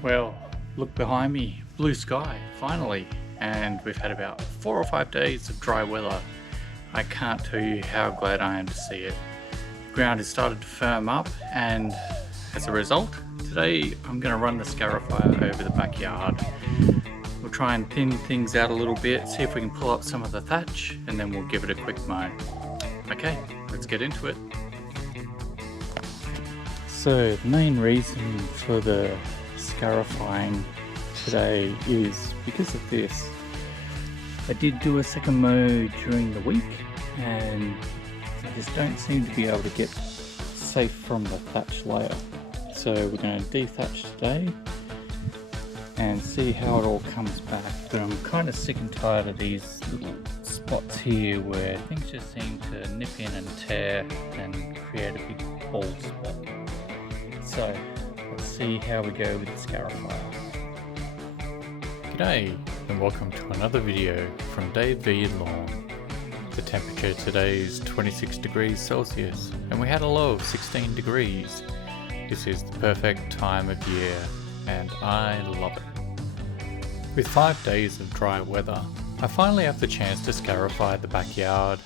Well, look behind me, blue sky, finally, and we've had about 4 or 5 days of dry weather. I can't tell you how glad I am to see it. The ground has started to firm up, and as a result, today I'm going to run the Scarify over the backyard. We'll try and thin things out a little bit, see if we can pull up some of the thatch, and then we'll give it a quick mow. Okay, let's get into it. So the main reason for the Scarifying today is because of this. I did do a second mow during the week and I just don't seem to be able to get safe from the thatch layer. So we're going to dethatch today and see how it all comes back. But I'm kind of sick and tired of these little spots here where things just seem to nip in and tear and create a big bald spot. So let's see how we go with the Scarify. G'day and welcome to another video from Dave V Lawn. The temperature today is 26 degrees Celsius and we had a low of 16 degrees. This is the perfect time of year and I love it. With 5 days of dry weather, I finally have the chance to Scarify the backyard.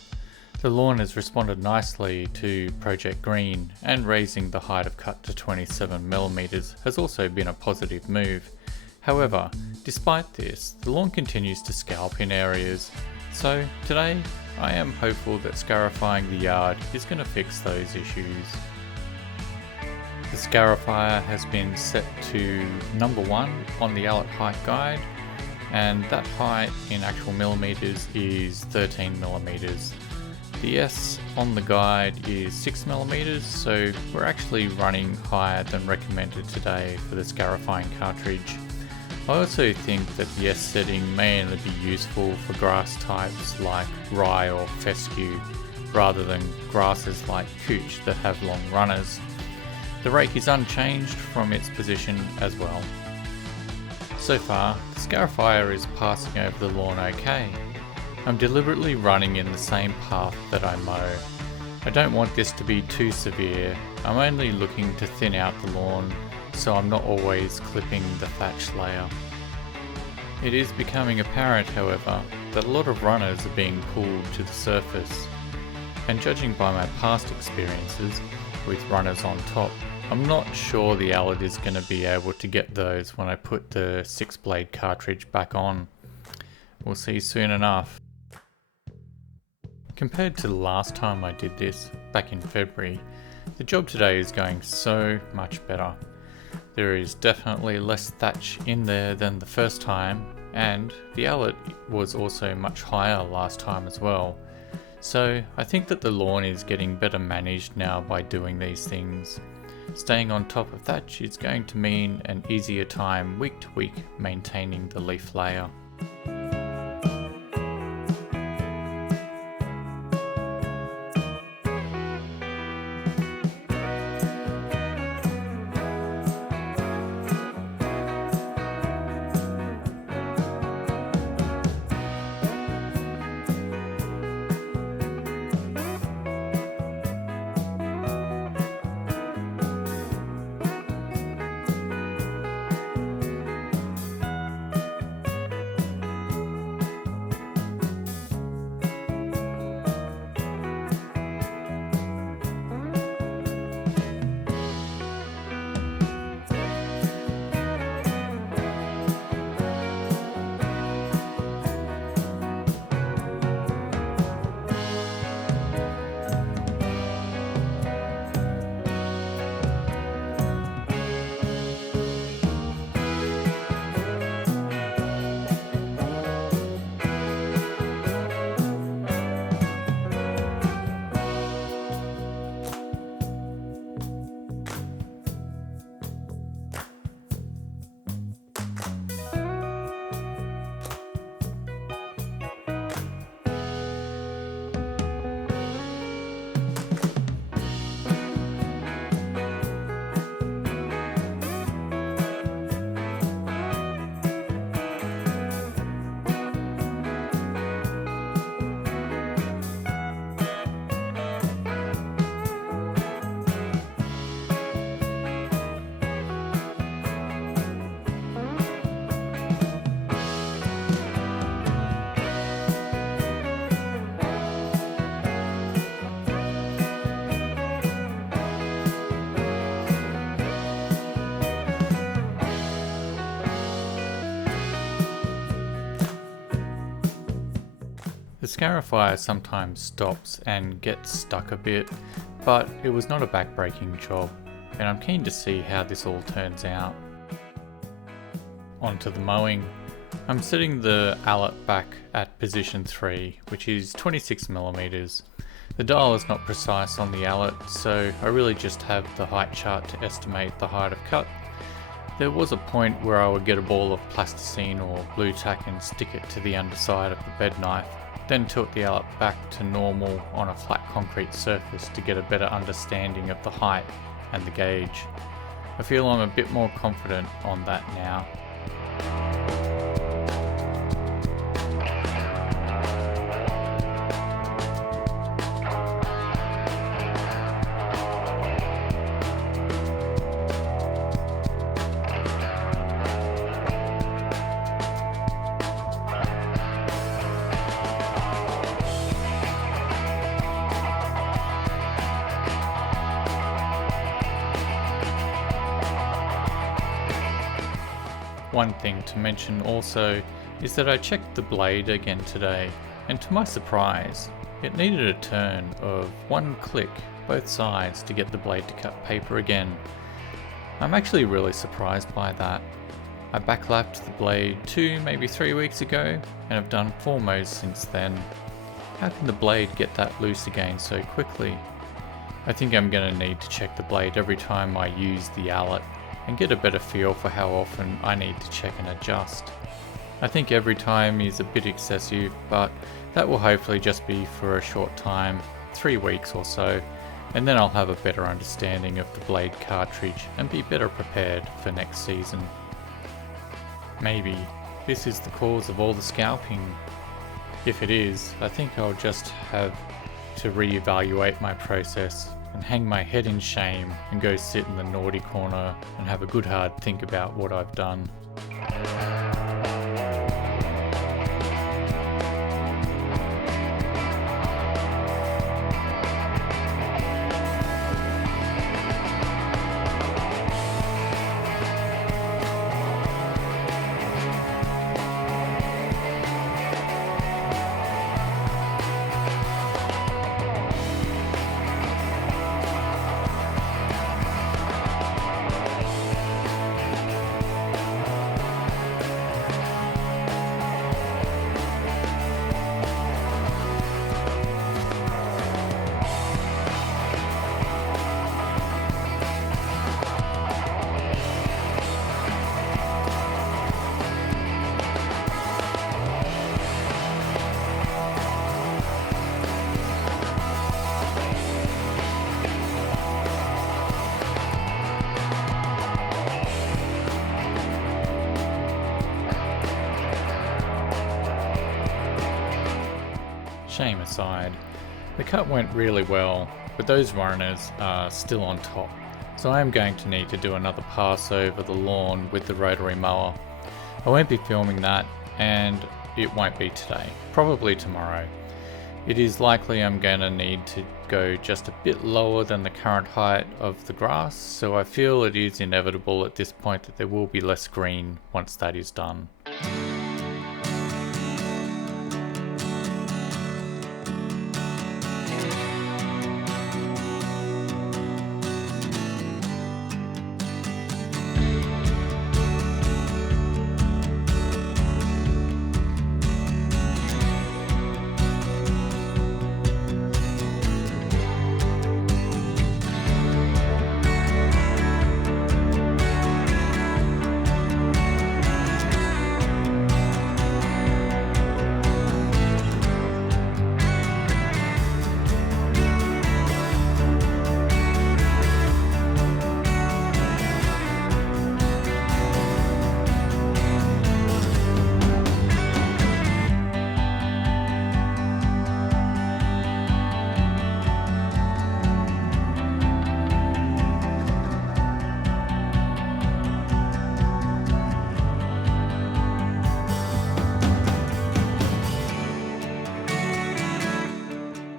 The lawn has responded nicely to Project Green, and raising the height of cut to 27mm has also been a positive move. However, despite this, the lawn continues to scalp in areas, so today I am hopeful that Scarifying the yard is going to fix those issues. The Scarifier has been set to number 1 on the Allett height guide, and that height in actual millimeters is 13mm. The S on the guide is 6mm, so we're actually running higher than recommended today for the Scarifying cartridge. I also think that the S setting may only be useful for grass types like rye or fescue, rather than grasses like couch that have long runners. The rake is unchanged from its position as well. So far, the Scarifier is passing over the lawn okay. I'm deliberately running in the same path that I mow. I don't want this to be too severe. I'm only looking to thin out the lawn, so I'm not always clipping the thatch layer. It is becoming apparent, however, that a lot of runners are being pulled to the surface. And judging by my past experiences with runners on top, I'm not sure the Allett is going to be able to get those when I put the 6-blade cartridge back on. We'll see soon enough. Compared to the last time I did this, back in February, the job today is going so much better. There is definitely less thatch in there than the first time, and the Allett was also much higher last time as well. So I think that the lawn is getting better managed now by doing these things. Staying on top of thatch is going to mean an easier time week to week maintaining the leaf layer. Scarify sometimes stops and gets stuck a bit, but it was not a back-breaking job, and I'm keen to see how this all turns out. Onto the mowing. I'm setting the Allett back at position 3, which is 26mm. The dial is not precise on the Allett, so I really just have the height chart to estimate the height of cut. There was a point where I would get a ball of plasticine or blue tack and stick it to the underside of the bed knife, then tilt the Allett back to normal on a flat concrete surface to get a better understanding of the height and the gauge. I feel I'm a bit more confident on that now. One thing to mention also is that I checked the blade again today, and to my surprise, it needed a turn of 1 click both sides to get the blade to cut paper again. I'm actually really surprised by that. I backlapped the blade 2, maybe 3 weeks ago, and have done 4 mows since then. How can the blade get that loose again so quickly? I think I'm going to need to check the blade every time I use the Allett and get a better feel for how often I need to check and adjust. I think every time is a bit excessive, but that will hopefully just be for a short time, 3 weeks or so, and then I'll have a better understanding of the blade cartridge and be better prepared for next season. Maybe this is the cause of all the scalping. If it is, I think I'll just have to reevaluate my process and hang my head in shame and go sit in the naughty corner and have a good hard think about what I've done. Shame aside, the cut went really well, but those runners are still on top, so I am going to need to do another pass over the lawn with the rotary mower. I won't be filming that, and it won't be today, probably tomorrow. It is likely I'm going to need to go just a bit lower than the current height of the grass, so I feel it is inevitable at this point that there will be less green once that is done.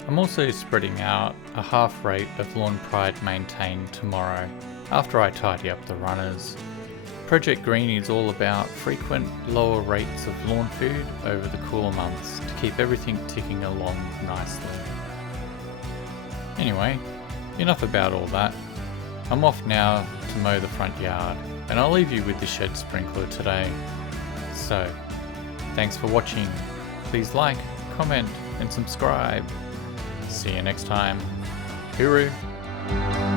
I'm also spreading out a half rate of lawn pride maintained tomorrow after I tidy up the runners. Project Green is all about frequent lower rates of lawn food over the cooler months to keep everything ticking along nicely. Anyway, enough about all that. I'm off now to mow the front yard, and I'll leave you with the shed sprinkler today. So, thanks for watching. Please like, comment and subscribe. See you next time. Hooroo!